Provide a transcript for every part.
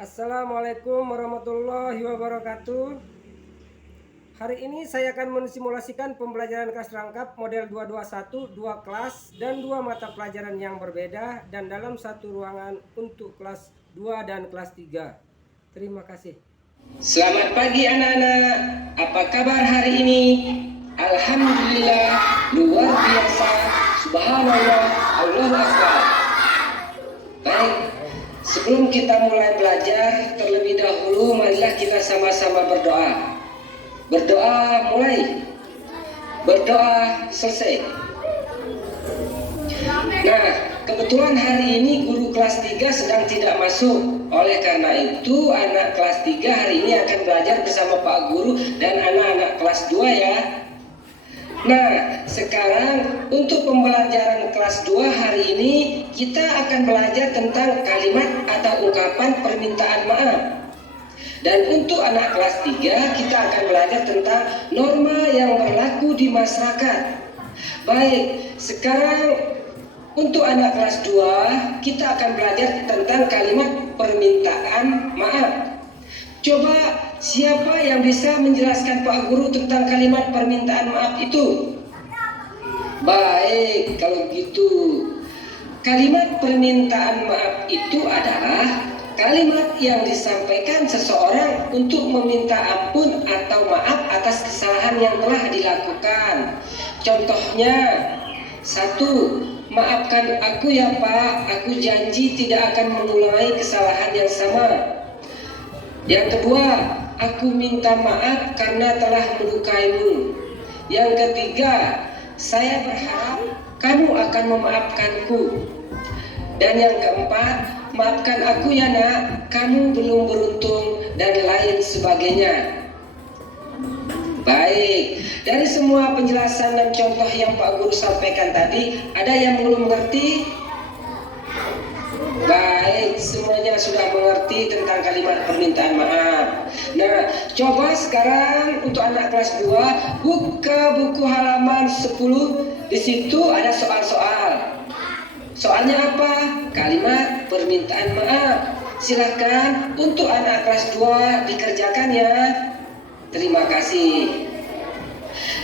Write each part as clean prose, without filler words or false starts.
Assalamualaikum warahmatullahi wabarakatuh. Hari ini saya akan mensimulasikan pembelajaran kelas rangkap model 221, 2 kelas dan 2 mata pelajaran yang berbeda dan dalam satu ruangan untuk kelas 2 dan kelas 3. Terima kasih. Selamat pagi anak-anak, apa kabar hari ini? Alhamdulillah, luar biasa, subhanallah, Allahu Akbar. Baik, sebelum kita mulai belajar, terlebih dahulu marilah kita sama-sama berdoa. Berdoa mulai, berdoa selesai. Nah, kebetulan hari ini guru kelas 3 sedang tidak masuk. Oleh karena itu, anak kelas 3 hari ini akan belajar bersama Pak Guru dan anak-anak kelas 2 ya. Nah, sekarang untuk pembelajaran kelas 2 hari ini kita akan belajar tentang kalimat atau ungkapan permintaan maaf. Dan untuk anak kelas 3 kita akan belajar tentang norma yang berlaku di masyarakat. Baik, sekarang untuk anak kelas 2 kita akan belajar tentang kalimat permintaan maaf. Coba siapa yang bisa menjelaskan Pak Guru tentang kalimat permintaan maaf itu? Baik, kalau gitu kalimat permintaan maaf itu adalah kalimat yang disampaikan seseorang untuk meminta ampun atau maaf atas kesalahan yang telah dilakukan. Contohnya, 1. Maafkan aku ya Pak, aku janji tidak akan mengulangi kesalahan yang sama. Yang kedua, aku minta maaf karena telah melukaimu. Yang ketiga, saya berharap kamu akan memaafkanku. Dan yang keempat, maafkan aku ya nak, kamu belum beruntung, dan lain sebagainya. Baik, dari semua penjelasan dan contoh yang Pak Guru sampaikan tadi, ada yang belum mengerti? Baik, semuanya sudah mengerti tentang kalimat permintaan maaf. Nah, coba sekarang untuk anak kelas 2, buka buku halaman 10. Di situ ada soal-soal. Soalnya apa? Kalimat permintaan maaf. Silakan untuk anak kelas 2 dikerjakan ya. Terima kasih.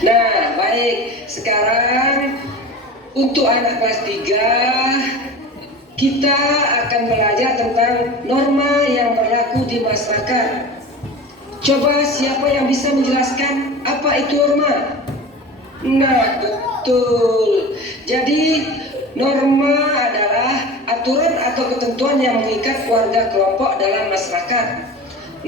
Nah, baik. Sekarang untuk anak kelas 3 kita akan belajar tentang norma yang berlaku di masyarakat. Coba siapa yang bisa menjelaskan apa itu norma? Nah, betul. Jadi norma adalah aturan atau ketentuan yang mengikat warga kelompok dalam masyarakat.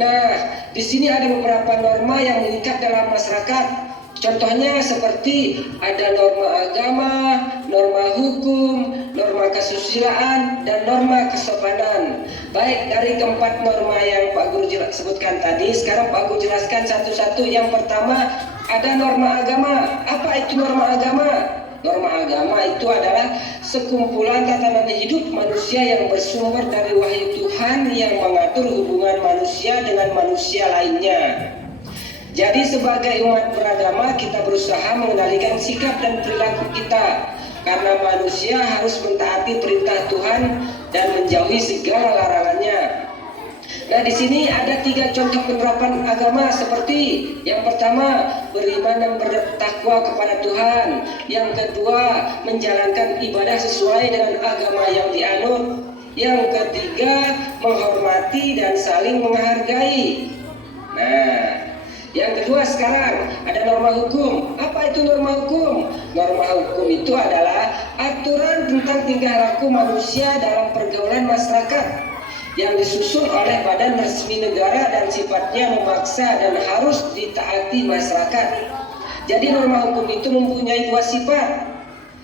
Nah, di sini ada beberapa norma yang mengikat dalam masyarakat. Contohnya seperti ada norma agama, norma hukum, norma kesusilaan, dan norma kesopanan. Baik, dari keempat norma yang Pak Guru sebutkan tadi, sekarang Pak Guru jelaskan satu-satu. Yang pertama, ada norma agama. Apa itu norma agama? Norma agama itu adalah sekumpulan tatanan hidup manusia yang bersumber dari wahyu Tuhan yang mengatur hubungan manusia dengan manusia lainnya. Jadi sebagai umat beragama kita berusaha mengendalikan sikap dan perilaku kita, karena manusia harus mentaati perintah Tuhan dan menjauhi segala larangannya. Nah, di sini ada 3 contoh penerapan agama seperti yang pertama, beriman dan bertakwa kepada Tuhan. Yang kedua, menjalankan ibadah sesuai dengan agama yang dianut. Yang ketiga, menghormati dan saling menghargai. Nah, yang kedua sekarang ada norma hukum. Apa itu norma hukum? Norma hukum itu adalah aturan tentang tingkah laku manusia dalam pergaulan masyarakat yang disusun oleh badan resmi negara dan sifatnya memaksa dan harus ditaati masyarakat. Jadi norma hukum itu mempunyai 2 sifat.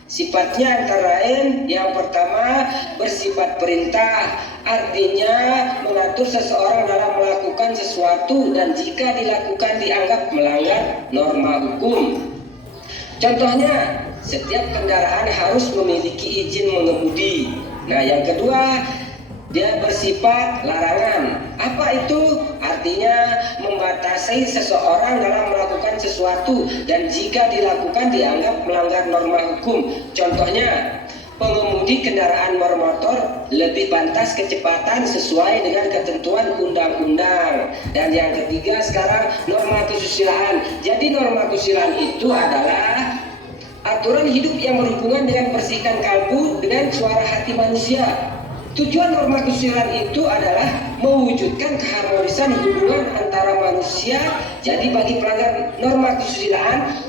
Sifatnya antara lain, yang pertama bersifat perintah, artinya mengatur seseorang dalam melakukan sesuatu dan jika dilakukan dianggap melanggar norma hukum. Contohnya, setiap kendaraan harus memiliki izin mengemudi. Nah, yang kedua, dia bersifat larangan. Apa itu? Artinya membatasi seseorang dalam melakukan sesuatu dan jika dilakukan dianggap melanggar norma hukum. Contohnya, pengemudi kendaraan bermotor lebih pantas kecepatan sesuai dengan ketentuan undang-undang. Dan yang ketiga sekarang norma kesusilaan. Jadi norma kesusilaan itu adalah aturan hidup yang berhubungan dengan bersihkan kalbu dengan suara hati manusia. Tujuan norma kesusilaan itu adalah mewujudkan keharmonisan hubungan antara manusia. Jadi bagi pelanggar norma kesusilaan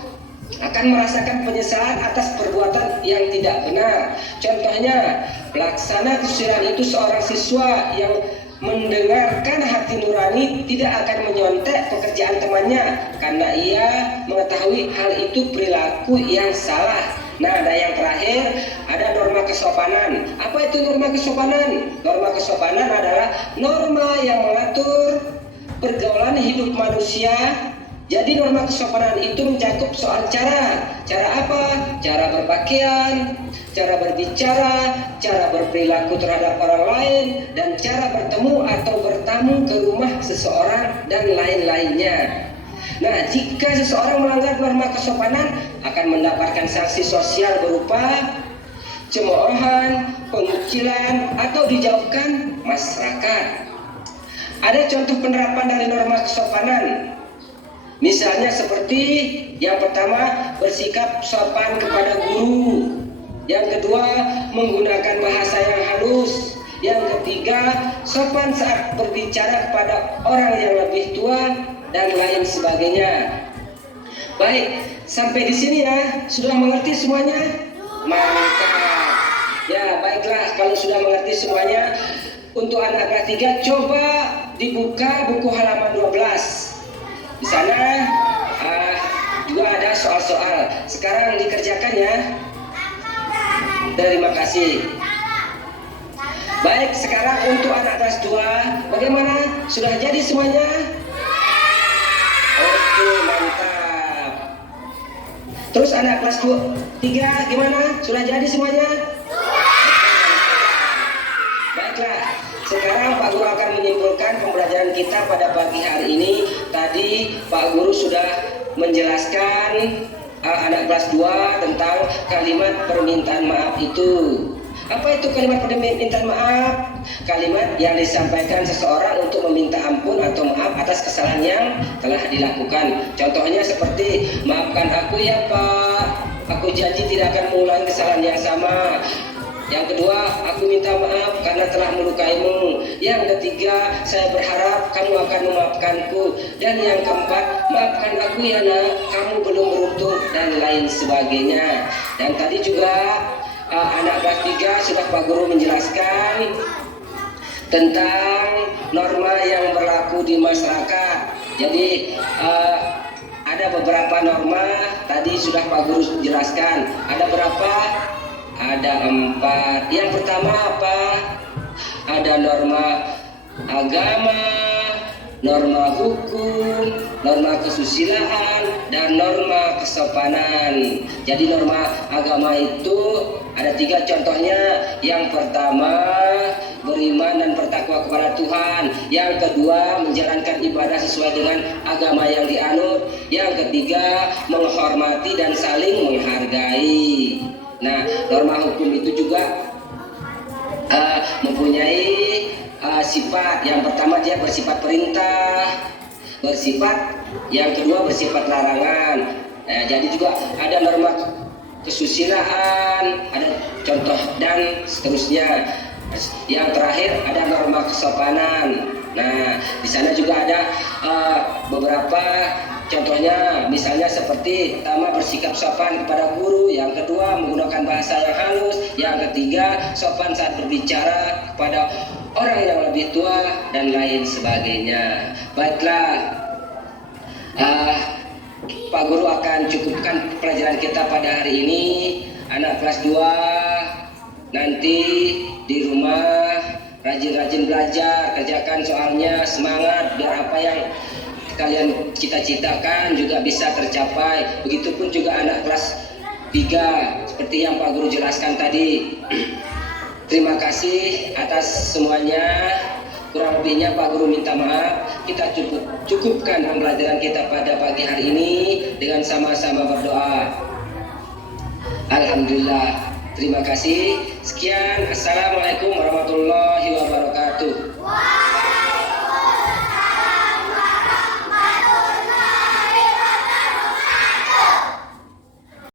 akan merasakan penyesalan atas perbuatan yang tidak benar. Contohnya, pelaksana kesusilaan itu seorang siswa yang mendengarkan hati nurani tidak akan menyontek pekerjaan temannya karena ia mengetahui hal itu perilaku yang salah. Nah, ada yang terakhir, ada norma kesopanan. Apa itu norma kesopanan? Norma kesopanan adalah norma yang mengatur pergaulan hidup manusia. Jadi norma kesopanan itu mencakup soal cara. Cara apa? Cara berpakaian, cara berbicara, cara berperilaku terhadap orang lain, dan cara bertemu atau bertamu ke rumah seseorang dan lain-lainnya. Nah, jika seseorang melanggar norma kesopanan akan mendapatkan sanksi sosial berupa cemoohan, pengucilan, atau dijauhkan masyarakat. Ada contoh penerapan dari norma kesopanan. Misalnya seperti yang pertama, bersikap sopan kepada guru. Yang kedua, menggunakan bahasa yang halus. Yang ketiga, sopan saat berbicara kepada orang yang lebih tua dan lain sebagainya. Baik, sampai di sini ya, sudah mengerti semuanya? Mantap. Ya, baiklah, kalau sudah mengerti semuanya, untuk anak kelas 3 coba dibuka buku halaman 12. Di sana juga ada soal-soal. Sekarang dikerjakan ya. Terima kasih. Baik, sekarang untuk anak kelas 2, bagaimana? Sudah jadi semuanya? Oke, mantap. Terus anak kelas 3 gimana? Sudah jadi semuanya? Baiklah, sekarang Pak Guru akan menyimpulkan pembelajaran kita pada pagi hari ini. Tadi Pak Guru sudah menjelaskan anak kelas 2 tentang kalimat permintaan maaf itu. Apa itu kalimat permintaan maaf? Kalimat yang disampaikan seseorang untuk meminta ampun atau maaf atas kesalahan yang telah dilakukan. Contohnya seperti, maafkan aku ya Pak, aku janji tidak akan mengulangi kesalahan yang sama. Yang kedua, aku minta maaf karena telah melukaimu. Yang ketiga, saya berharap kamu akan memaafkanku. Dan yang keempat, maafkan aku ya nak, kamu belum beruntung, dan lain sebagainya. Dan tadi juga anak kelas 3 sudah Pak Guru menjelaskan tentang norma yang berlaku di masyarakat. Jadi ada beberapa norma tadi sudah Pak Guru jelaskan. Ada berapa? Ada 4. Yang pertama apa? Ada norma agama, norma hukum, norma kesusilaan, dan norma kesopanan. Jadi norma agama itu ada 3 contohnya. Yang pertama, beriman dan bertakwa kepada Tuhan. Yang kedua, menjalankan ibadah sesuai dengan agama yang dianut. Yang ketiga, menghormati dan saling menghargai. Nah, norma hukum itu juga mempunyai sifat. Yang pertama, dia bersifat perintah, yang kedua bersifat larangan. Jadi juga ada norma kesusilaan, ada contoh dan seterusnya. Yang terakhir ada norma kesopanan. Nah, di sana juga ada beberapa contohnya, misalnya seperti pertama bersikap sopan kepada guru, yang kedua menggunakan bahasa yang halus, yang ketiga sopan saat berbicara kepada orang yang lebih tua, dan lain sebagainya. Baiklah, Pak Guru akan cukupkan pelajaran kita pada hari ini. Anak kelas 2 nanti di rumah rajin-rajin belajar, kerjakan soalnya, semangat biar apa yang kalian cita-citakan juga bisa tercapai. Begitupun juga anak kelas 3 seperti yang Pak Guru jelaskan tadi. Terima kasih atas semuanya. Kurang lebihnya Pak Guru minta maaf. Kita cukupkan pembelajaran kita pada pagi hari ini dengan sama-sama berdoa. Alhamdulillah Terima kasih. Sekian. Assalamualaikum warahmatullahi wabarakatuh.